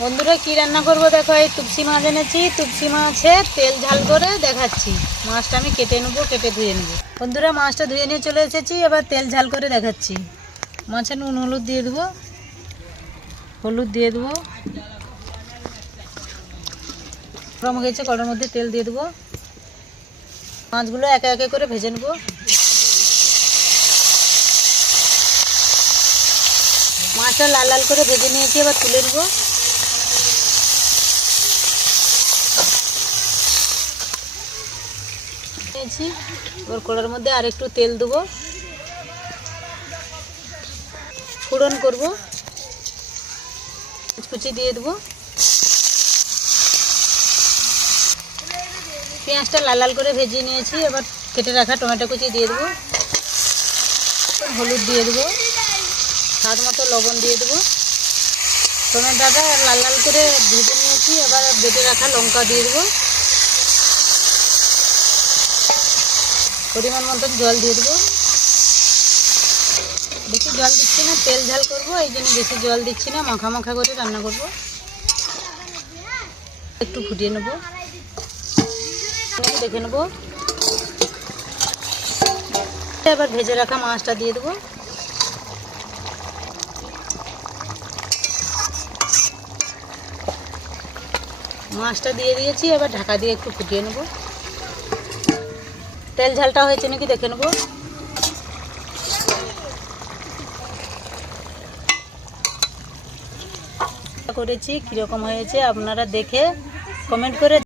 বন্ধুরা কি রান্না করব দেখো, এই তুপসি মাছ এনেছি। তুপসি মাছে তেল ঝাল করে দেখাচ্ছি। মাছটা আমি কেটে নেবো, কেটে ধুয়ে নেব। বন্ধুরা মাছটা ধুয়ে নিয়ে চলে এসেছি, এবার তেল ঝাল করে দেখাচ্ছি। মাছে নুন হলুদ দিয়ে দেবো, হলুদ দিয়ে দেবো। গরম গেছে, কড়ার মধ্যে তেল দিয়ে দেবো। মাছগুলো একে একে করে ভেজে নেবো। মাছটা লাল লাল করে ভেজে নিয়েছি, এবার তুলে নেবো। এবার কড়ার মধ্যে আর একটু তেল দেবো, ফোড়ন করব। কুচি দিয়ে দেবো। পেঁয়াজটা লাল লাল করে ভেজে নিয়েছি, এবার কেটে রাখা টমেটো কুচি দিয়ে দেবো। হলুদ দিয়ে দেবো, স্বাদ মতো লবণ দিয়ে দেবো। টমেটোটা লাল লাল করে ভেজে নিয়েছি, এবার বেটে রাখা লঙ্কা দিয়ে দেবো। পরিমাণ মতন জল দিয়ে দেবো। বেশি জল দিচ্ছি না, তেল ঝাল করবো, এই জন্য বেশি জল দিচ্ছি না, মাখা মাখা করে রান্না করব। একটু ফুটিয়ে নেবো, দেখে নেবো। এবার ভেজে রাখা মাছটা দিয়ে দেবো। মাছটা দিয়ে দিয়েছি, এবার ঢাকা দিয়ে একটু ফুটিয়ে নেবো। তেল ঝালটা হয়েছে নাকি দেখে নেবো। করেছি, কীরকম হয়েছে আপনারা দেখে কমেন্ট করে